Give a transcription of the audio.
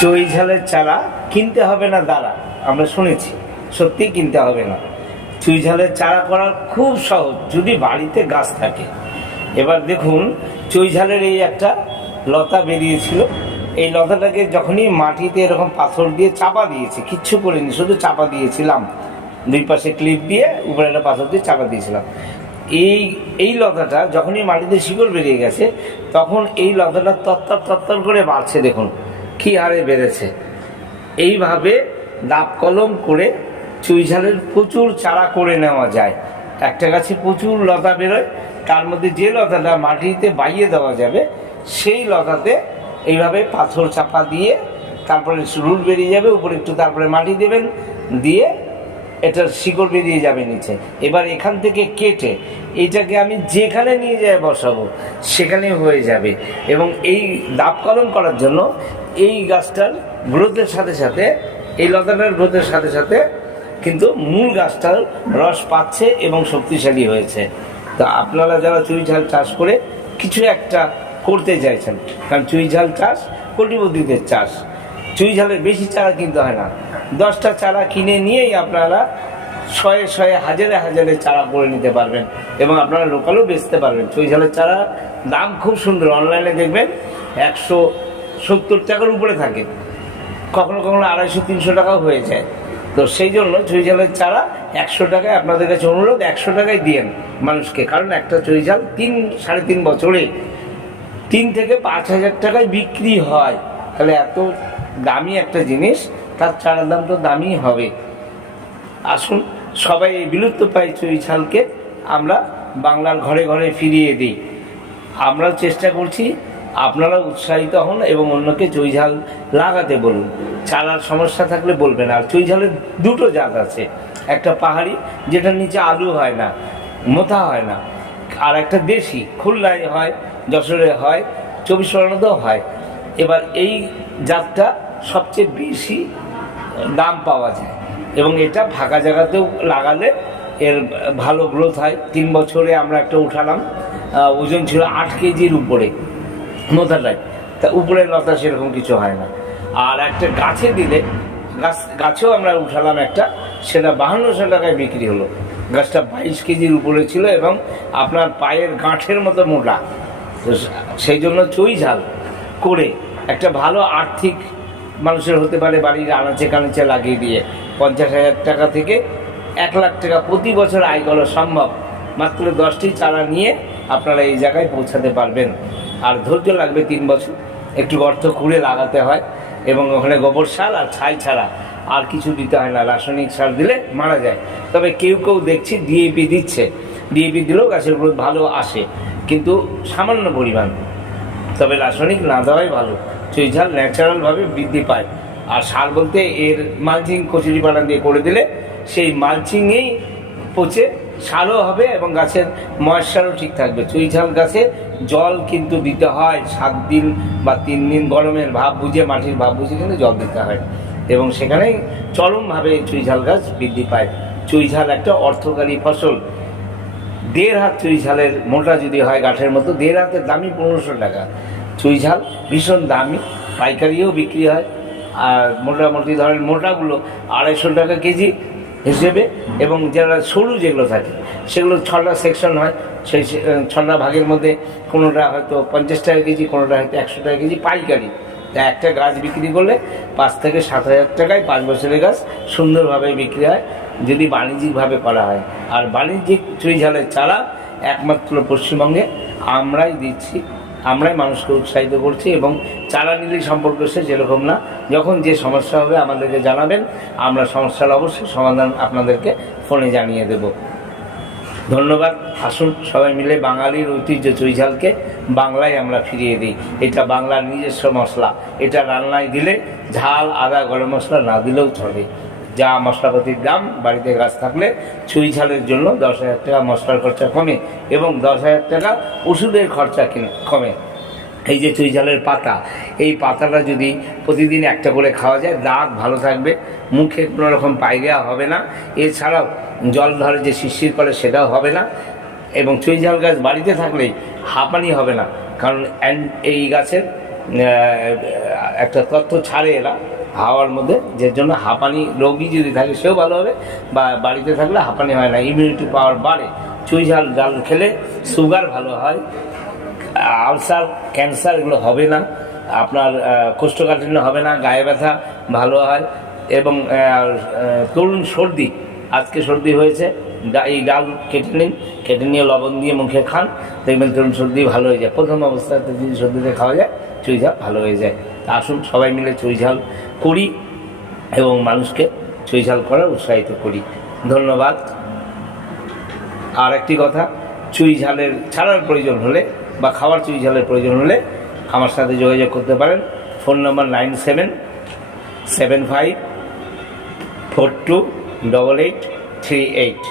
চই ঝালের চারা কিনতে হবে না দাঁড়া, আমরা শুনেছি। সত্যিই কিনতে হবে না। চুই ঝালের চারা করা খুব সহজ, যদি বাড়িতে গাছ থাকে। এবার দেখুন চুই ঝালের এই একটা লতা বেরিয়েছিল। এই লতাটাকে যখনই মাটিতে এরকম পাথর দিয়ে চাপা দিয়েছে, কিচ্ছু করিনি, শুধু চাপা দিয়েছিলাম। দুই পাশে ক্লিপ দিয়ে উপরে একটা পাথর দিয়ে চাপা দিয়েছিলাম। এই এই লতাটা যখনই মাটিতে শিকড় বেরিয়ে গেছে, তখন এই লতাটা তত্তর তত্তর করে বাড়ছে, দেখুন। কি হারে বেড়েছে? এইভাবে দাপ কলম করে চুই ঝালের প্রচুর চারা করে নেওয়া যায়। একটা গাছে প্রচুর লতা বেরোয়, তার মধ্যে যে লতাটা মাটিতে বাইয়ে দেওয়া যাবে, সেই লতাতে এইভাবে পাথর চাপা দিয়ে তারপরে রুল বেরিয়ে যাবে, উপরে একটু তারপরে মাটি দেবেন, দিয়ে এটার শিকড় বেরিয়ে যাবে নিচে। এবার এখান থেকে কেটে এটাকে আমি যেখানে নিয়ে যাই বসাবো, সেখানে হয়ে যাবে। এবং এই দাপ কলম করার জন্য এই গাছটার গ্রোথের সাথে সাথে, এই লতাটার গ্রোথের সাথে সাথে কিন্তু মূল গাছটার রস পাচ্ছে এবং শক্তিশালী হয়েছে। তা আপনারা যারা চুই ঝাল চাষ করে কিছু একটা করতে চাইছেন, কারণ চুই ঝাল চাষ কোটিপতিদের চাষ। চুই ঝালের বেশি চারা কিনতে হয় না। দশটা চারা কিনে নিয়েই আপনারা শয়ে শয়ে হাজারে হাজারে চারা করে নিতে পারবেন এবং আপনারা লোকালও বেচতে পারবেন। চুই ঝালের চারা দাম খুব সুন্দর। অনলাইনে দেখবেন একশো সত্তর টাকার উপরে থাকে। কখনো কখনো আড়াইশো, তিনশো টাকাও হয়ে যায়। তো সেই জন্য চুই ঝালের চারা একশো টাকায় আপনাদের কাছে অনুরোধ, একশো টাকায় দিয়েন মানুষকে। কারণ একটা চুই ঝাল তিন, সাড়ে তিন বছরে তিন থেকে পাঁচ হাজার টাকায় বিক্রি হয়। তাহলে এত দামি একটা জিনিস, তার চারার দাম তো দামি হবে। আসুন, সবাই এই বিলুপ্ত পাই চুই ঝালকে আমরা বাংলার ঘরে ঘরে ফিরিয়ে দিই। আমরাও চেষ্টা করছি আপনারা উৎসাহিত হন এবং অন্যকে চুই ঝাল লাগাতে বলুন। চারার সমস্যা থাকলে বলবেন, আর চুই ঝালের দুটো জাত আছে। একটা পাহাড়ি, যেটার নিচে আলু হয় না, মোথা হয় না। আর একটা দেশি, খুলনায় হয়, যশোরে হয়, চব্বিশ পরগনাতেও হয়। এবার এই জাতটা সবচেয়ে বেশি দাম পাওয়া যায়। এবং এটা ফাঁকা জায়গাতেও লাগালে এর ভালো গ্রোথ হয়। তিন বছরে আমরা একটা উঠালাম ওজন ছিল আট কেজির উপরে মোথাটায় তা উপরে লতা সেরকম কিছু হয় না। আর একটা গাছে দিলে, গাছ, গাছেও আমরা উঠালাম একটা, সেটা বাহান্নশো টাকায় বিক্রি হলো। গাছটা বাইশ কেজির উপরে ছিল এবং আপনার পায়ের গাঁঠের মতো মোটা। তো সেই জন্য চুই ঝাল করে একটা ভালো আর্থিক মানুষের হতে পারে, বাড়ির আনাচে কানাচে লাগিয়ে দিয়ে পঞ্চাশ হাজার টাকা থেকে এক লাখ টাকা প্রতি বছর আয় করা সম্ভব। মাত্র দশটি চারা নিয়ে আপনারা এই জায়গায় পৌঁছাতে পারবেন। আর ধৈর্য লাগবে তিন বছর, একটু গর্ত খুঁড়ে লাগাতে হয় এবং ওখানে গোবর সার আর ছাই ছাড়া আর কিছু দিতে হয় না, রাসায়নিক সার দিলে মারা যায়। তবে কেউ কেউ দেখছি ডিএপি দিচ্ছে। ডিএপি দিলেও গাছের গ্রোথ ভালো আসে, কিন্তু সামান্য পরিমাণ। তবে রাসায়নিক না দেওয়াই ভালো। চুই ঝাল ন্যাচারালভাবে বৃদ্ধি পায়। আর সার বলতে এর মালচিং কচুরি পানা দিয়ে করে দিলে সেই মালচিংয়েই পচে সারও হবে এবং গাছের ময়শ্চারও ঠিক থাকবে। চুই ঝাল গাছে জল কিন্তু দিতে হয়, সাত দিন বা তিন দিন গরমের ভাব বুঝে, মাটির ভাব বুঝে কিন্তু জল দিতে হয়। এবং সেখানেই চরমভাবে চুই ঝাল গাছ বৃদ্ধি পায়। চুই ঝাল একটা অর্থকারী ফসল। দেড় হাত চুই ঝালের মোটা যদি হয় গাঠের মতো, দেড় হাতের দামই পনেরোশো টাকা। চুই ঝাল, ভীষণ দামি, পাইকারিও বিক্রি হয়। আর মোটামুটি ধরেন মোটাগুলো আড়াইশো টাকা কেজি হিসেবে এবং যারা সরু যেগুলো থাকে, সেগুলো ছটা সেকশন হয়। সেই ছটা ভাগের মধ্যে কোনোটা হয়তো পঞ্চাশ টাকা কেজি, কোনোটা হয়তো একশো টাকা কেজি পাইকারি। তা একটা গাছ বিক্রি করলে পাঁচ থেকে সাত হাজার টাকায় পাঁচ বছরের গাছ সুন্দরভাবে বিক্রি হয়, যদি বাণিজ্যিকভাবে করা হয়। আর বাণিজ্যিক চুই ঝালের চারা একমাত্র পশ্চিমবঙ্গে আমরাই দিচ্ছি। আমরাই মানুষকে উৎসাহিত করছি এবং নিলেই সম্পর্ক সে যেরকম না, যখন যে সমস্যা হবে আমাদেরকে জানাবেন, আমরা সমস্যার অবশ্যই সমাধান আপনাদেরকে ফোনে জানিয়ে দেব। ধন্যবাদ, আসুন সবাই মিলে বাঙালির ঐতিহ্য চৈঝালকে বাংলায় আমরা ফিরিয়ে দিই। এটা বাংলার নিজস্ব মশলা, এটা রান্নায় দিলে ঝাল, আদা, গরম মশলা না দিলেও চলে। যা মশলাপাতির দাম বাড়িতে গাছ থাকলে চুই ঝালের জন্য দশ হাজার টাকা মশলার খরচা কমে এবং দশ হাজার টাকা ওষুধের খরচা কমে। এই যে চুই ঝালের পাতা, এই পাতাটা যদি প্রতিদিন একটা করে খাওয়া যায়, দাঁত ভালো থাকবে, মুখে কোনো রকম পায়গা হবে না। এছাড়াও জল ধরে যে শিরশির করে সেটাও হবে না এবং চুই ঝাল গাছ বাড়িতে থাকলেই হাঁপানি হবে না। কারণ এই গাছের একটা তথ্য ছাড়ে এরা। হাওয়ার মধ্যে, যে জন্য হাঁপানি রোগী যদি থাকে সেও ভালো হবে, বা বাড়িতে থাকলে হাঁপানি হয় না। ইমিউনিটি পাওয়ার বাড়ে। চুই ঝাল ডাল খেলে সুগার ভালো হয়। আলসার ক্যান্সার এগুলো হবে না। আপনার কোষ্ঠকাঠিন্য হবে না, গায়ে ব্যথা ভালো হয়। এবং তরুণ সর্দি, আজকে সর্দি হয়েছে। এই ডাল কেটে নিন, কেটে নিয়ে লবণ দিয়ে মুখে খান। দেখবেন তরুণ সর্দি ভালো হয়ে যায়। প্রথম অবস্থাতে যদি সর্দিতে খাওয়া যায়, চুই ঝাল ভালো হয়ে যায়। আসুন, সবাই মিলে চুই ঝাল করি এবং মানুষকে চুই ঝাল করার উৎসাহিত করি। ধন্যবাদ। আর একটি কথা চুই ঝালের ছাড়ার প্রয়োজন হলে বা খাবার চুই ঝালের প্রয়োজন হলে আমার সাথে যোগাযোগ করতে পারেন। Phone number nine seven seven five, four two, double eight, three eight.